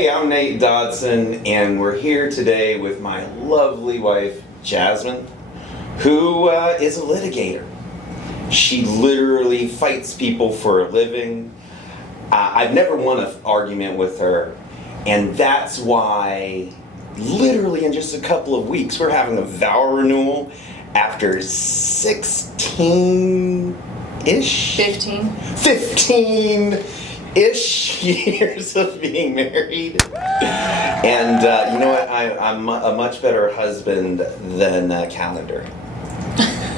Hey, I'm Nate Dodson, and we're here today with my lovely wife, Jasmin, who is a litigator. She literally fights people for a living. I've never won an argument with her, and that's why literally in just a couple of weeks we're having a vow renewal after 16-ish? 15-ish years of being married. And you know what? I'm a much better husband than a calendar.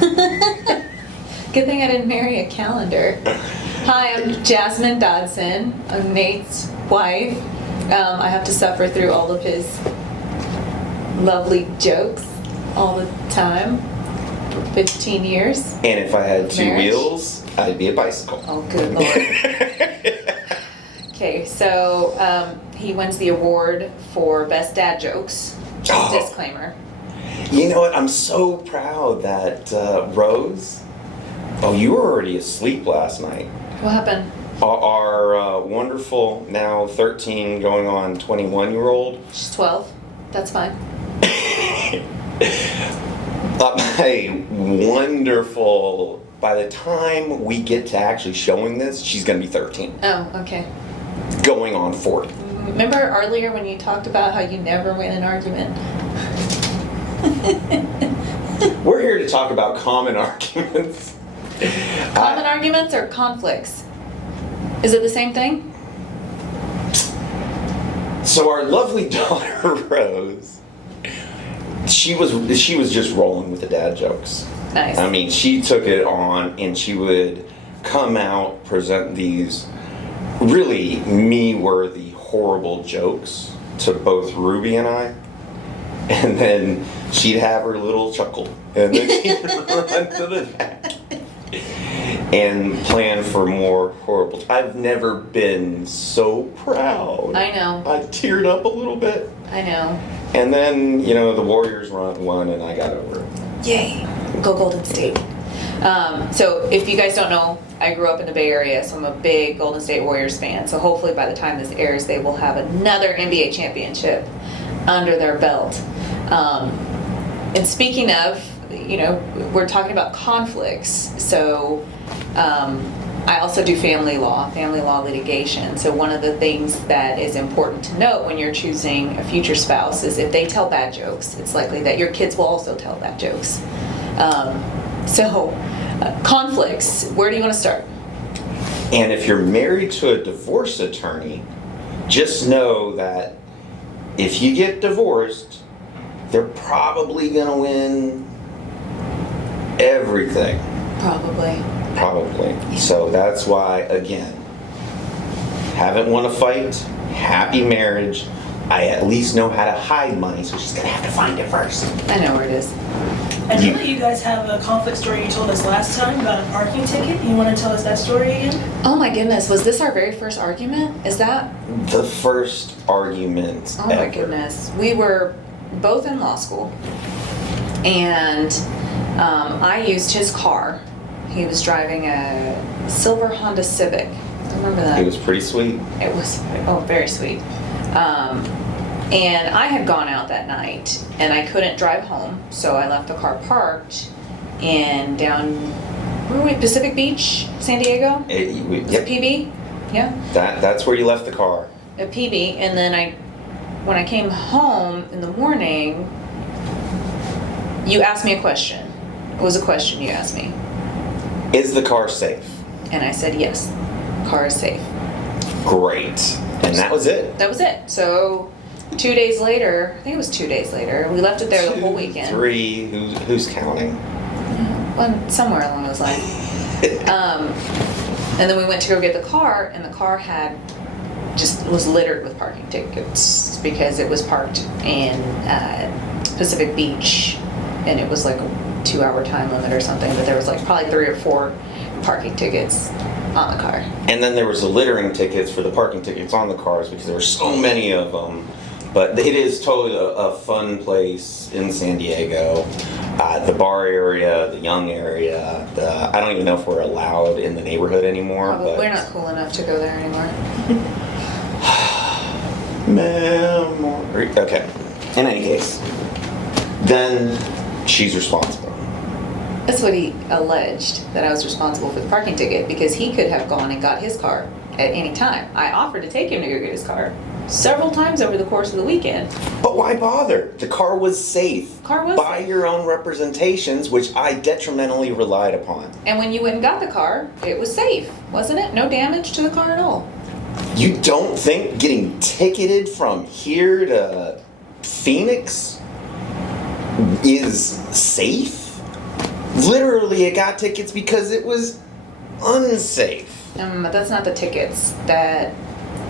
Good thing I didn't marry a calendar. Hi, I'm Jasmin Dodson. I'm Nate's wife. I have to suffer through all of his lovely jokes all the time for 15 years. And if I had two Marriage? wheels, I'd be a bicycle. Oh, good Lord. Okay, so he wins the award for Best Dad Jokes. Just Oh. disclaimer. You know what? I'm so proud that Rose. Oh, you were already asleep last night. What happened? Our wonderful, now 13 going on 21-year-old. She's 12. That's fine. My wonderful, by the time we get to actually showing this, she's going to be 13. Oh, okay. Going on 40. Remember earlier when you talked about how you never win an argument? We're here to talk about common arguments. Common arguments or conflicts? Is it the same thing? So our lovely daughter, Rose, she was just rolling with the dad jokes. Nice. I mean, she took it on, and she would come out, present these really me-worthy, horrible jokes to both Ruby and I, and then she'd have her little chuckle, and then she'd run to the back and plan for more horrible. I've never been so proud. I know. I teared up a little bit. I know. And then, you know, the Warriors won, and I got over it. Yay. Go Golden State. So if you guys don't know, I grew up in the Bay Area, so I'm a big Golden State Warriors fan. So hopefully by the time this airs, they will have another NBA championship under their belt. And speaking of, you know, we're talking about conflicts. So I also do family law litigation. So one of the things that is important to note when you're choosing a future spouse is if they tell bad jokes, it's likely that your kids will also tell bad jokes. Conflicts, where do you want to start? And if you're married to a divorce attorney, just know that if you get divorced, they're probably going to win everything. Probably. So that's why, again, haven't won a fight, happy marriage. I at least know how to hide money, so she's going to have to find it first. I know where it is. I know that you guys have a conflict story you told us last time about a parking ticket. You want to tell us that story again? Oh my goodness, was this our very first argument? Is that? The first argument Oh my ever. goodness. We were both in law school, and I used his car. He was driving a silver Honda Civic. I remember that. It was pretty sweet. It was, very sweet. And I had gone out that night, and I couldn't drive home, so I left the car parked where were we, Pacific Beach, San Diego? Was it PB? Yeah. That's where you left the car. A PB, and then when I came home in the morning, you asked me a question. What was the question you asked me? Is the car safe? And I said, yes, car is safe. Great. And that was it. That was it. So 2 days later, I think it was 2 days later, we left it there the whole weekend. 3, who's counting? Well, somewhere along those lines. And then we went to go get the car, and the car was littered with parking tickets because it was parked in Pacific Beach, and it was like a 2-hour time limit or something, but there was like probably 3 or 4 parking tickets on the car. And then there was the littering tickets for the parking tickets on the cars because there were so many of them. But it is totally a fun place in San Diego. The bar area, the young area. I don't even know if we're allowed in the neighborhood anymore. But we're not cool enough to go there anymore. Memory. Okay. In any case, then she's responsible. That's what he alleged, that I was responsible for the parking ticket, because he could have gone and got his car at any time. I offered to take him to go get his car several times over the course of the weekend. But why bother? The car was safe. Car was by safe. your own representations, which I detrimentally relied upon. And when you went and got the car, it was safe, wasn't it? No damage to the car at all. You don't think getting ticketed from here to Phoenix is safe? Literally, it got tickets because it was unsafe. But that's not the tickets that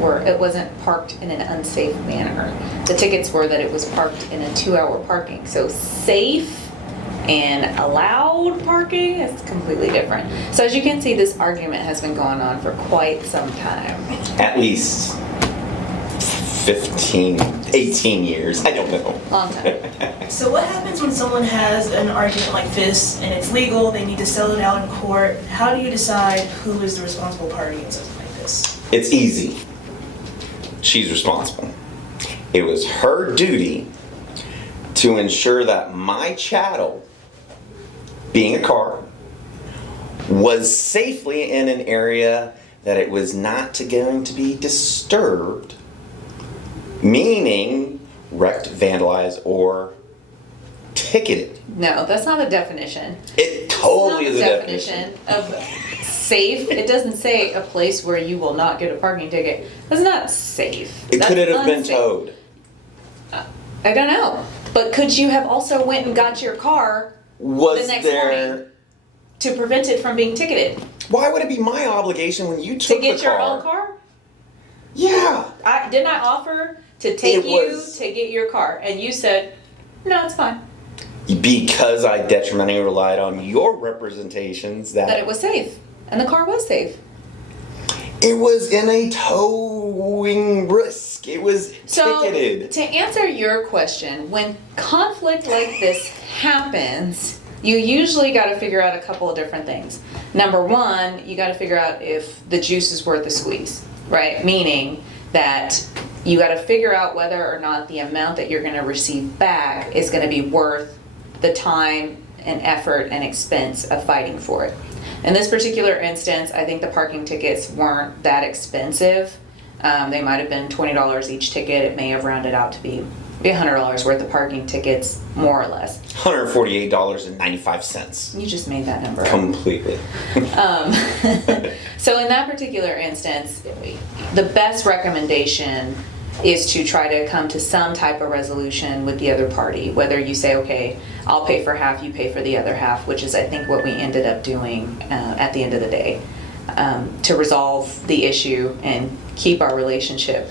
were, it wasn't parked in an unsafe manner. The tickets were that it was parked in a 2-hour parking. So safe and allowed parking is completely different. So as you can see, this argument has been going on for quite some time. At least 15, 18 years. I don't know. Long time. So what happens when someone has an argument like this and it's legal, they need to settle it out in court? How do you decide who is the responsible party in something like this? It's easy. She's responsible. It was her duty to ensure that my chattel, being a car, was safely in an area that it was not going to be disturbed, meaning wrecked, vandalized, or ticketed. No, that's not a definition. It totally is It's a not the definition. definition of safe. It doesn't say a place where you will not get a parking ticket. That's not safe. It That's could have been unsafe. towed. I don't know. But could you have also went and got your car Was the next there? morning to prevent it from being ticketed? Why would it be my obligation when you To took get the your car? own car? Yeah. Didn't I offer to take It you was- to get your car? And you said, no, it's fine. Because I detrimentally relied on your representations That that it was safe. And the car was safe. it was in a towing risk. It was So, ticketed. to answer your question, when conflict like this happens, you usually got to figure out a couple of different things. Number one, you got to figure out if the juice is worth the squeeze, right? Meaning that you got to figure out whether or not the amount that you're going to receive back is going to be worth the time and effort and expense of fighting for it. In this particular instance, I think the parking tickets weren't that expensive. They might have been $20 each ticket. It may have rounded out to be $100 worth of parking tickets, more or less. $148.95. You just made that number up. Completely. So in that particular instance, the best recommendation is to try to come to some type of resolution with the other party. Whether you say, okay, I'll pay for half, you pay for the other half, which is I think what we ended up doing at the end of the day, to resolve the issue and keep our relationship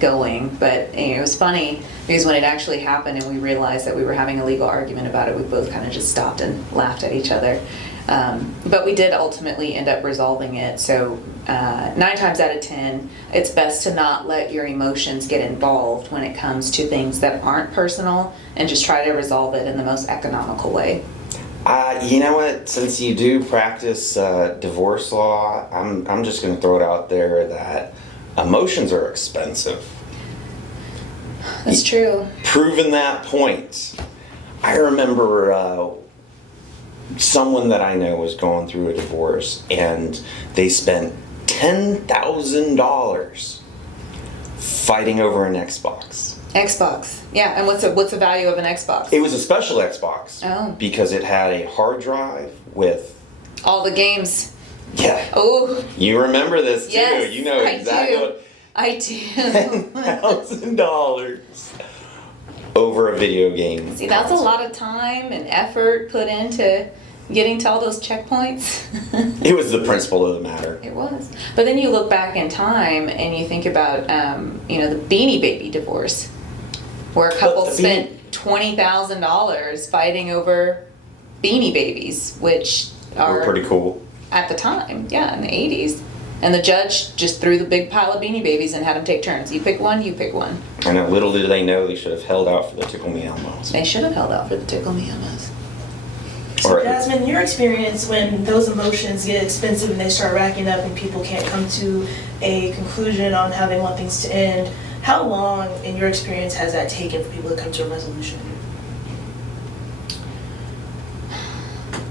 going. But it was funny because when it actually happened and we realized that we were having a legal argument about it, we both kind of just stopped and laughed at each other. But we did ultimately end up resolving it. So 9 times out of 10, it's best to not let your emotions get involved when it comes to things that aren't personal, and just try to resolve it in the most economical way. You know what? Since you do practice divorce law, I'm just going to throw it out there that emotions are expensive. That's true. Proving that point. I remember someone that I know was going through a divorce, and they spent $10,000 fighting over an Xbox. Xbox. Yeah, and what's the value of an Xbox? It was a special Xbox Oh. because it had a hard drive with, All the games. yeah, Oh, you remember this too. yes. You know exactly what. I do. $10,000 over a video game. See, that's a lot of time and effort put into getting to all those checkpoints. It was the principle of the matter. It was. But then you look back in time and you think about, the Beanie Baby divorce, where a couple the spent $20,000 fighting over Beanie Babies, which They were are pretty cool. at the time, yeah, in the 80s. And the judge just threw the big pile of Beanie Babies and had them take turns. You pick one, you pick one. I know, little did they know they should have held out for the Tickle Me Elmos. They should have held out for the Tickle Me Elmos. So Or- Jasmine, your experience when those emotions get expensive and they start racking up and people can't come to a conclusion on how they want things to end, How long, in your experience, has that taken for people to come to a resolution?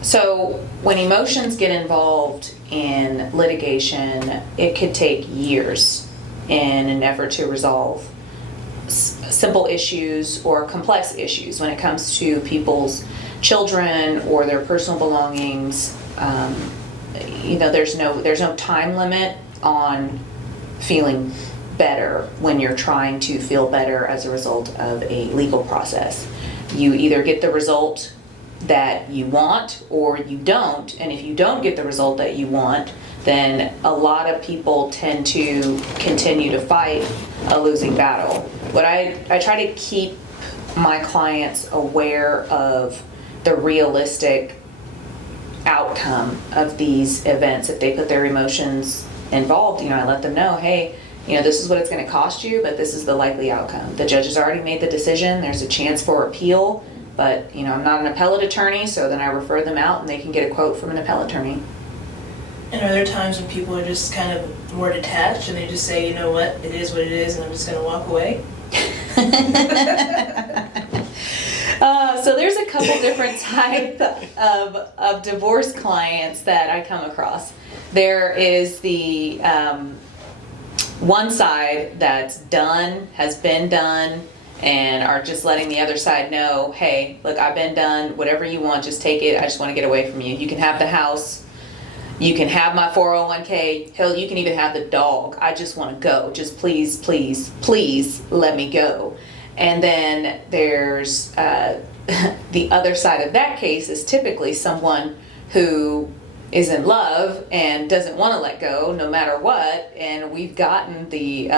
So when emotions get involved in litigation, it could take years in an effort to resolve simple issues or complex issues when it comes to people's children or their personal belongings. There's no time limit on feeling better when you're trying to feel better as a result of a legal process. You either get the result that you want or you don't, and if you don't get the result that you want, then a lot of people tend to continue to fight a losing battle. What I try to keep my clients aware of the realistic outcome of these events. If they put their emotions involved, I let them know, hey, this is what it's going to cost you, but this is the likely outcome. The judge has already made the decision. There's a chance for appeal, but I'm not an appellate attorney, so then I refer them out and they can get a quote from an appellate attorney. And are there times when people are just kind of more detached and they just say, you know what, it is what it is, and I'm just going to walk away? So there's a couple different types of divorce clients that I come across. There is the one side that's done, has been done, and are just letting the other side know, hey, look, I've been done, whatever you want, just take it, I just want to get away from you. You can have the house, you can have my 401k, hell, you can even have the dog. I just want to go. Just please, please, please let me go. And then there's the other side of that case is typically someone who is in love and doesn't want to let go no matter what, and we've gotten the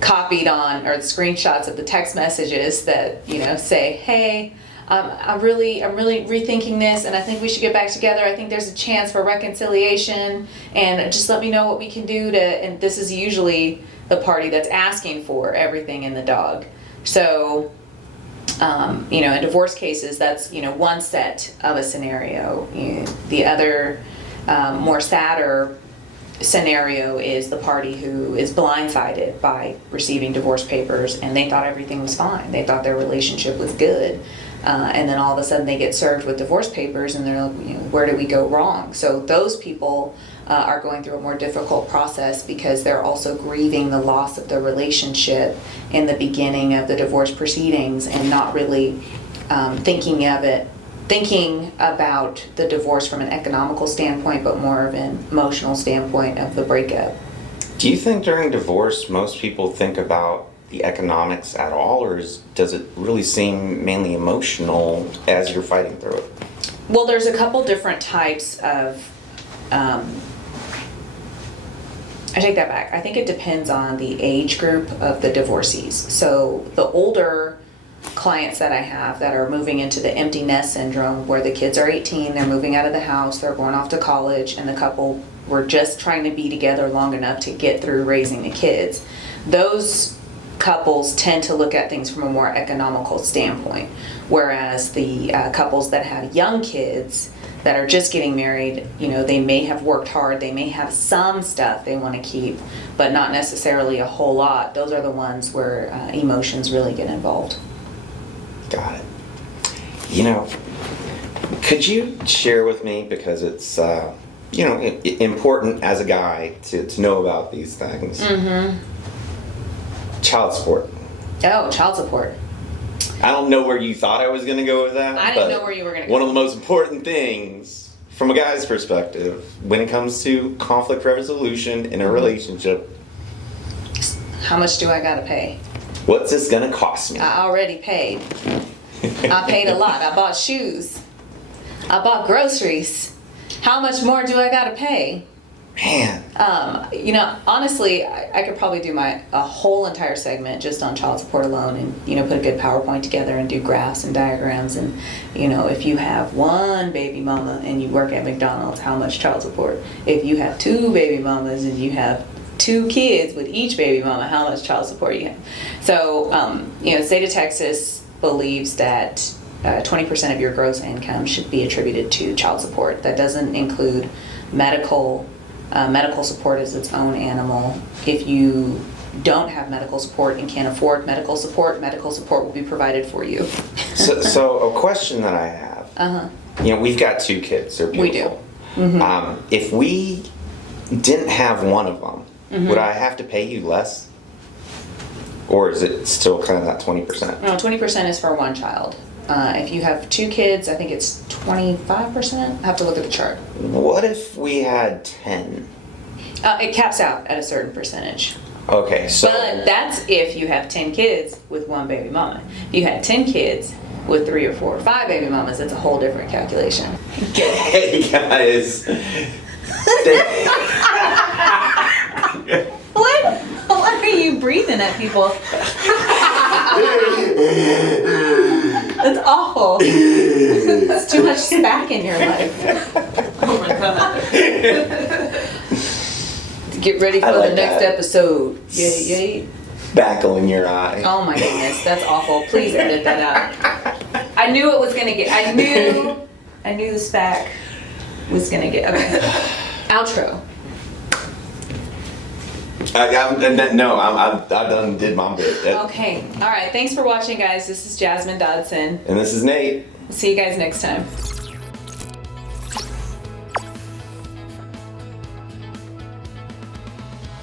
copied on or the screenshots of the text messages that say, hey, I'm really rethinking this, and I think we should get back together. I think there's a chance for reconciliation, and just let me know what we can do to. And this is usually the party that's asking for everything in the dog. So, in divorce cases, that's one set of a scenario. The other, more sadder scenario is the party who is blindsided by receiving divorce papers, and they thought everything was fine. They thought their relationship was good. And then all of a sudden they get served with divorce papers and they're like, where did we go wrong? So those people are going through a more difficult process because they're also grieving the loss of the relationship in the beginning of the divorce proceedings and not really thinking about the divorce from an economical standpoint, but more of an emotional standpoint of the breakup. Do you think during divorce most people think about the economics at all, or does it really seem mainly emotional as you're fighting through it? Well, there's a couple different types of, I take that back. I think it depends on the age group of the divorcees. So the older clients that I have that are moving into the empty nest syndrome, where the kids are 18, they're moving out of the house, they're going off to college, and the couple were just trying to be together long enough to get through raising the kids. Those couples tend to look at things from a more economical standpoint, whereas the couples that have young kids that are just getting married, they may have worked hard, they may have some stuff they want to keep, but not necessarily a whole lot. Those are the ones where emotions really get involved. Got it. Could you share with me, because it's important as a guy to know about these things. Mm-hmm. Child support. Oh, child support. I don't know where you thought I was going to go with that. I didn't know where you were going to go. One of the most important things from a guy's perspective when it comes to conflict resolution in a relationship. How much do I got to pay? What's this going to cost me? I already paid. I paid a lot. I bought shoes. I bought groceries. How much more do I got to pay? Man. Honestly, I could probably do a whole entire segment just on child support alone and, put a good PowerPoint together and do graphs and diagrams. And, if you have one baby mama and you work at McDonald's, how much child support? If you have two baby mamas and you have 2 kids with each baby mama, how much child support you have? So, the state of Texas believes that 20% of your gross income should be attributed to child support. That doesn't include medical support as its own animal. If you don't have medical support and can't afford medical support will be provided for you. So a question that I have. Uh-huh. You know, we've got 2 kids. They're beautiful. We do. Mm-hmm. If we didn't have one of them, Mm-hmm. would I have to pay you less? Or is it still kind of that 20%? No, 20% is for one child. If you have 2 kids, I think it's 25%. I have to look at the chart. What if we had 10? It caps out at a certain percentage. Okay, so... But that's if you have 10 kids with 1 baby mama. If you had 10 kids with 3 or 4 or 5 baby mamas, it's a whole different calculation. Hey, guys. What? Why are you breathing at people? That's awful. It's too much spack in your life. Oh my god. Get ready for the next episode. Yay, yay. Spackle in your eye. Oh my goodness, that's awful. Please edit that out. I knew it was gonna get, I knew the spack was gonna get, okay. Outro. I done did my bit. Okay, all right. Thanks for watching, guys. This is Jasmine Dodson. And this is Nate. See you guys next time.